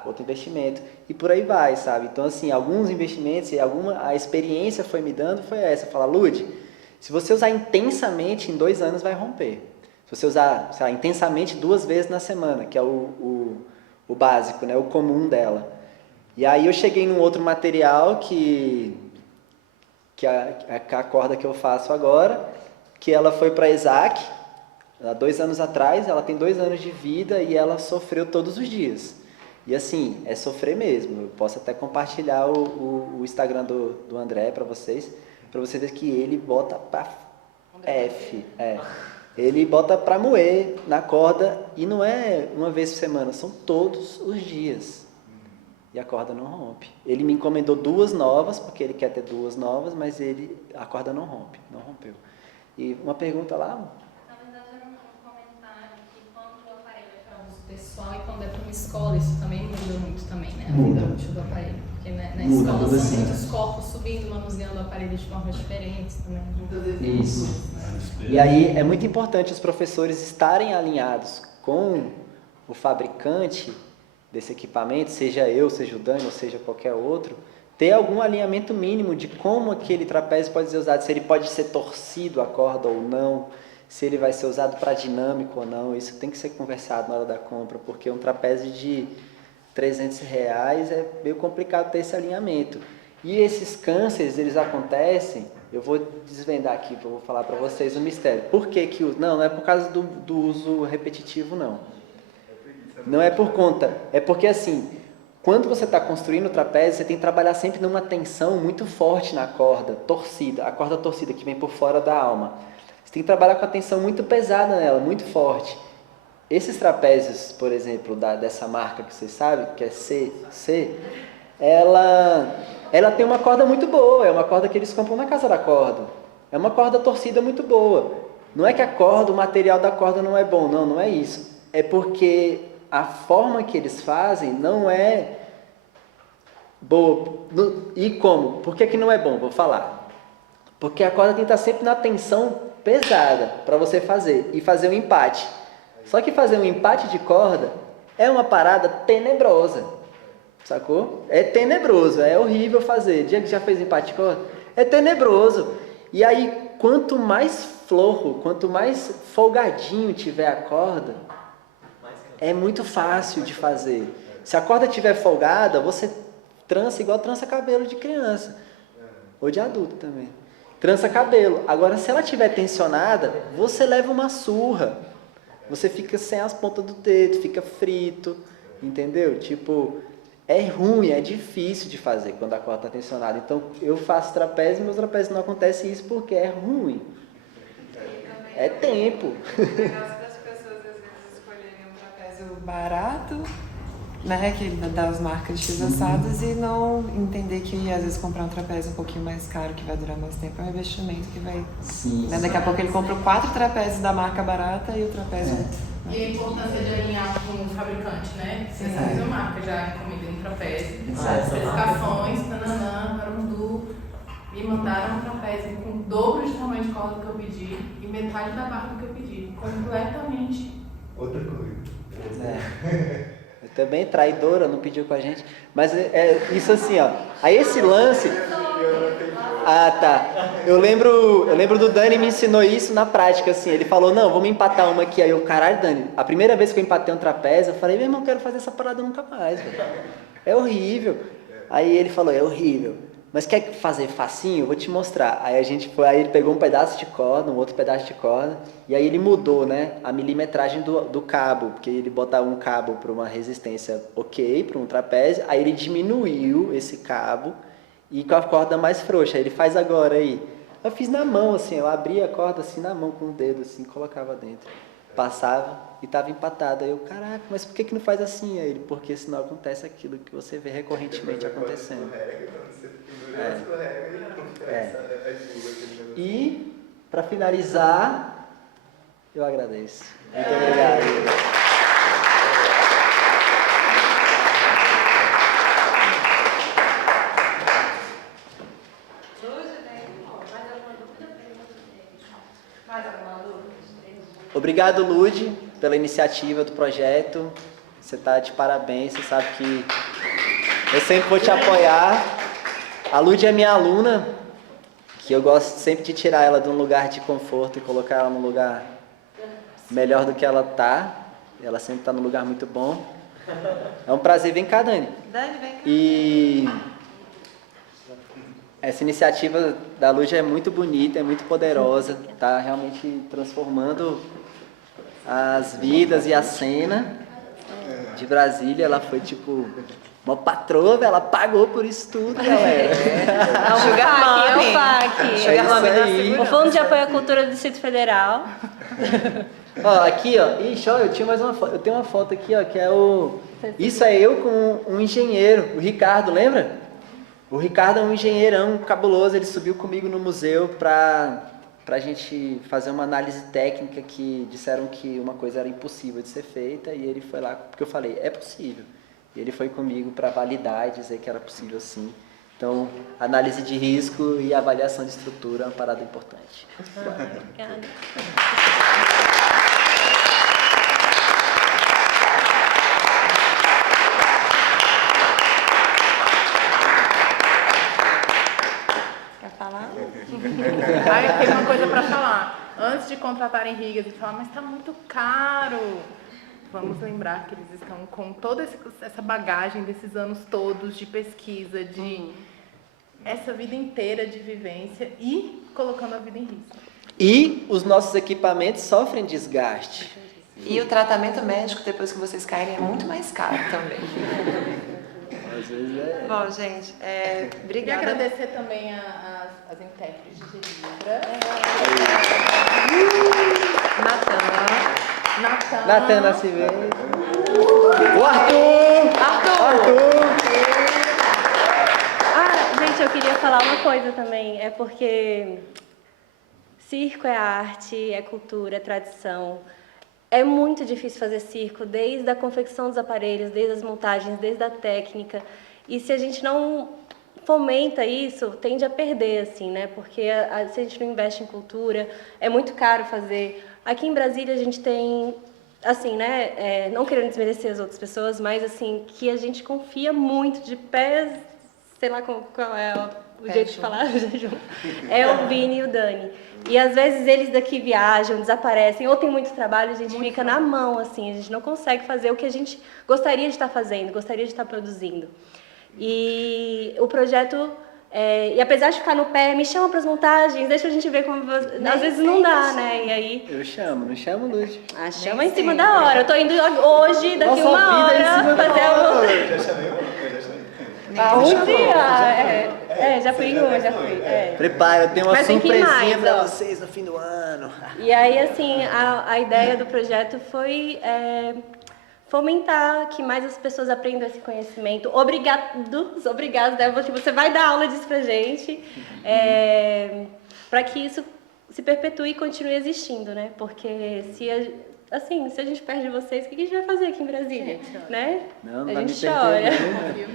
Outro investimento, e por aí vai, sabe? Então, assim, alguns investimentos e a experiência foi me dando, foi essa, falar, Lud, se você usar intensamente, em 2 anos vai romper. Se você usar, sei lá, intensamente 2 vezes na semana, que é o básico, né? O comum dela. E aí eu cheguei num outro material que a corda que eu faço agora, que ela foi para a Isaac, há 2 anos atrás, ela tem 2 anos de vida e ela sofreu todos os dias. E assim, é sofrer mesmo. Eu posso até compartilhar o Instagram do André para vocês verem que ele bota pra F. Ele bota para moer na corda e não é uma vez por semana, são todos os dias. E a corda não rompe. Ele me encomendou 2 novas, porque ele quer ter 2 novas, mas a corda não rompe, não rompeu. E uma pergunta lá? Na verdade, era um comentário que quando o aparelho é para uso pessoal e quando é para uma escola, isso também muda muito também, né? A vida útil do aparelho. Porque na escola são muitos corpos subindo, manuseando o aparelho de formas diferentes também. Isso. E aí é muito importante os professores estarem alinhados com o fabricante desse equipamento, seja eu, seja o Dani, ou seja qualquer outro, ter algum alinhamento mínimo de como aquele trapézio pode ser usado, se ele pode ser torcido a corda ou não, se ele vai ser usado para dinâmico ou não. Isso tem que ser conversado na hora da compra, porque um trapézio de R$300 é meio complicado ter esse alinhamento. E esses cânceres, eles acontecem, eu vou desvendar aqui, eu vou falar para vocês o mistério. Por que que usa? Não é por causa do uso repetitivo, não. Não é por conta, é porque assim, quando você está construindo o trapézio, você tem que trabalhar sempre numa tensão muito forte na corda, torcida, a corda torcida que vem por fora da alma. Você tem que trabalhar com a tensão muito pesada nela, muito forte. Esses trapézios, por exemplo, dessa marca que vocês sabem, que é C, ela tem uma corda muito boa, é uma corda que eles compram na casa da corda. É uma corda torcida muito boa. Não é que a corda, o material da corda não é bom, não é isso. É porque a forma que eles fazem não é boa. E como? Por que não é bom? Vou falar. Porque a corda tem que estar sempre na tensão pesada para você fazer e fazer um empate. Só que fazer um empate de corda é uma parada tenebrosa, sacou? É tenebroso, é horrível fazer. Diego já fez empate de corda? É tenebroso. E aí, quanto mais flojo, quanto mais folgadinho tiver a corda, é muito fácil de fazer. Se a corda estiver folgada, você trança igual trança cabelo de criança. Ou de adulto também. Trança cabelo. Agora, se ela estiver tensionada, você leva uma surra. Você fica sem as pontas do dedo, fica frito, entendeu? Tipo, é ruim, é difícil de fazer quando a corda está tensionada. Então, eu faço trapézio e meus trapézios não acontece isso porque é ruim. É tempo. Barato, né, que das marcas X assadas, e não entender que às vezes comprar um trapézio um pouquinho mais caro, que vai durar mais tempo, é um investimento que vai... Sim. Né, daqui a pouco ele compra 4 trapézios da marca barata e o trapézio... E a importância de alinhar com o fabricante, né? Você sabe a marca já encomendou um trapézio, especificações, tananã, parundu, me mandaram um trapézio com o dobro de tamanho de corda que eu pedi e metade da barra que eu pedi, completamente. Outra coisa. Eu também, traidora, não pediu com a gente. Mas é isso assim, ó. Aí esse lance... Ah, tá. Eu lembro do Dani me ensinou isso na prática, assim. Ele falou, não, vamos empatar uma aqui. Aí eu, caralho, Dani, a primeira vez que eu empatei um trapézio, eu falei, meu irmão, quero fazer essa parada nunca mais, velho. É horrível. Aí ele falou, é horrível. Mas quer fazer facinho? Eu vou te mostrar. Aí a gente foi, aí ele pegou um pedaço de corda, um outro pedaço de corda, e aí ele mudou, né, a milimetragem do cabo, porque ele botava um cabo para uma resistência ok, para um trapézio, aí ele diminuiu esse cabo e com a corda mais frouxa. Aí ele faz agora aí. Eu fiz na mão, assim, eu abria a corda assim na mão com o dedo, assim, colocava dentro. Passava e estava empatado. Aí eu, caraca, mas por que não faz assim? Aí ele, porque senão acontece aquilo que você vê recorrentemente acontecendo. E, para finalizar, eu agradeço. Muito obrigado. Obrigado, Lude, pela iniciativa do projeto. Você está de parabéns, você sabe que eu sempre vou te apoiar. A Lude é minha aluna, que eu gosto sempre de tirar ela de um lugar de conforto e colocar ela num lugar melhor do que ela está. Ela sempre está num lugar muito bom. É um prazer. Vem cá, Dani. Dani, vem cá. E essa iniciativa da Lude é muito bonita, é muito poderosa. Está realmente transformando as vidas e a cena de Brasília. Ela foi tipo uma patroa, ela pagou por isso tudo, galera. É o FAC. É isso aí. O Fundo de Apoio à Cultura do Distrito Federal. Ó, aqui, ó. Ixi, ó, eu tinha mais uma foto. Eu tenho uma foto aqui, ó, que é o... Isso é eu com um engenheiro, o Ricardo, lembra? O Ricardo é um engenheirão cabuloso, ele subiu comigo no museu pra gente fazer uma análise técnica que disseram que uma coisa era impossível de ser feita e ele foi lá, porque eu falei, é possível. E ele foi comigo para validar e dizer que era possível sim. Então, análise de risco e avaliação de estrutura é uma parada importante. Obrigada. Quer falar? Ai, tem uma coisa para falar. Antes de contratarem Rigas e falar, mas está muito caro. Vamos lembrar que eles estão com toda essa bagagem desses anos todos de pesquisa, de essa vida inteira de vivência e colocando a vida em risco. E os nossos equipamentos sofrem desgaste. E o tratamento médico, depois que vocês caírem, é muito mais caro também. Às vezes é... Bom, gente, Queria obrigada. agradecer também as intérpretes de Libra. Natan Nascimento. O Arthur! Ah, gente, eu queria falar uma coisa também. É porque circo é arte, é cultura, é tradição. É muito difícil fazer circo, desde a confecção dos aparelhos, desde as montagens, desde a técnica. E se a gente não fomenta isso, tende a perder, assim, né? Porque se a gente não investe em cultura, é muito caro fazer. Aqui em Brasília a gente tem, assim, né? Não querendo desmerecer as outras pessoas, mas, assim, que a gente confia muito de pés, sei lá qual é o jeito de falar, é o Vini e o Dani. E às vezes eles daqui viajam, desaparecem, ou tem muito trabalho, a gente fica na mão, assim, a gente não consegue fazer o que a gente gostaria de estar fazendo, gostaria de estar produzindo. E o projeto, e apesar de ficar no pé, me chama para as montagens, deixa a gente ver como... Às vezes não dá, né? E aí... Eu chamo, não chamo, Luz. Ah, chama em cima da hora. Eu tô indo hoje, daqui uma hora, fazer a... Já chamei, eu já chamei. Um dia, já fui em um, já fui. Prepara, eu tenho uma Mas tem que ir surpresinha mais, pra ó. vocês no fim do ano. E aí, assim, a ideia do projeto foi fomentar que mais as pessoas aprendam esse conhecimento. Obrigados, né? Você vai dar aula disso pra gente, para que isso se perpetue e continue existindo, né? Porque se a gente perde vocês, o que a gente vai fazer aqui em Brasília? Né? Não a vai gente me chora. perder.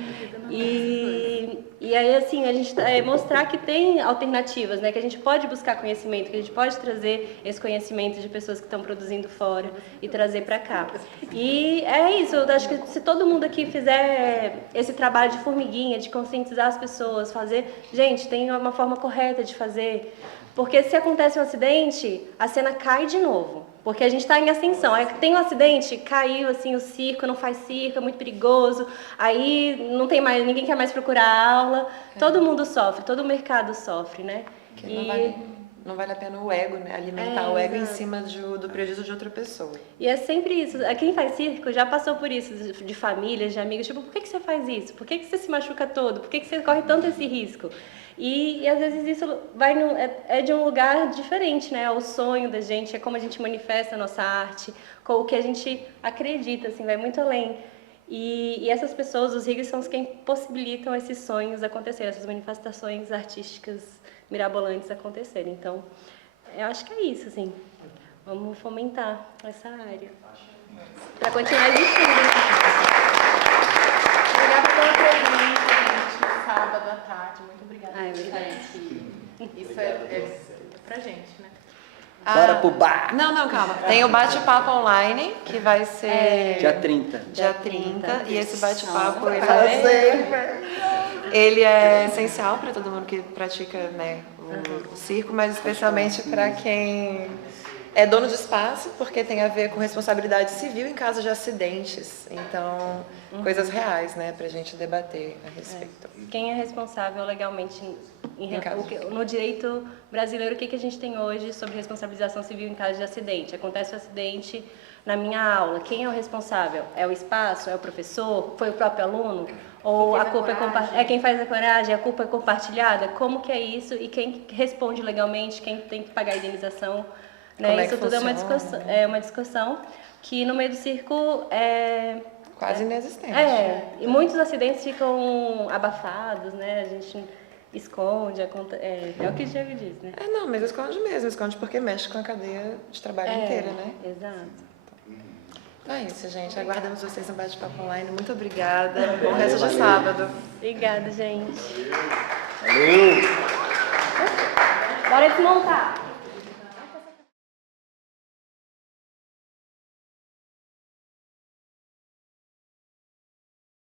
E aí, assim, a gente mostrar que tem alternativas, né? Que a gente pode buscar conhecimento, que a gente pode trazer esse conhecimento de pessoas que estão produzindo fora e trazer para cá. E é isso, eu acho que se todo mundo aqui fizer esse trabalho de formiguinha, de conscientizar as pessoas, gente, tem uma forma correta de fazer, porque se acontece um acidente, a cena cai de novo. Porque a gente está em ascensão. Aí tem um acidente, caiu assim o circo, não faz circo, é muito perigoso. Aí não tem mais, ninguém quer mais procurar aula. Todo mundo sofre, todo o mercado sofre, né? Não vale a pena o ego, né? Alimentar o ego em cima do prejuízo de outra pessoa. E é sempre isso. Quem faz circo já passou por isso, de famílias, de amigos. Tipo, por que você faz isso? Por que você se machuca todo? Por que você corre tanto esse risco? E às vezes isso vai de um lugar diferente, né? É o sonho da gente, é como a gente manifesta a nossa arte, com o que a gente acredita, assim, vai muito além. E essas pessoas, os Rigas, são os que possibilitam esses sonhos acontecerem, essas manifestações artísticas mirabolantes acontecerem. Então, eu acho que é isso, assim. Vamos fomentar essa área. Para continuar existindo. Obrigada pela presença, gente, sábado à tarde. Muito obrigada. Ai, obrigada. Isso é pra gente, né? Bora pro bar! Não, calma. Tem o bate-papo online, que vai ser... Dia 30. Dia 30. E esse bate-papo, Prazer. ele é essencial para todo mundo que pratica, né, o circo, mas especialmente para quem é dono de espaço, porque tem a ver com responsabilidade civil em caso de acidentes. Então, coisas reais, né, pra gente debater a respeito. Quem é responsável legalmente no direito brasileiro, o que a gente tem hoje sobre responsabilização civil em caso de acidente? Acontece o acidente na minha aula, quem é o responsável? É o espaço? É o professor? Foi o próprio aluno? Ou a culpa é quem faz a coragem? A culpa é compartilhada? Como que é isso? E quem responde legalmente? Quem tem que pagar a indenização? né? Como é Isso que tudo funciona? é uma discussão que no meio do circo Quase inexistente. e muitos acidentes ficam abafados, né? A gente esconde, é o que o Diego diz, né? Não, mas esconde mesmo, esconde porque mexe com a cadeia de trabalho inteira, né? Exato. Então é isso, gente. Aguardamos vocês no bate-papo online. Muito obrigada. Bom resto de sábado. Obrigada, gente. Valeu! Bora desmontar.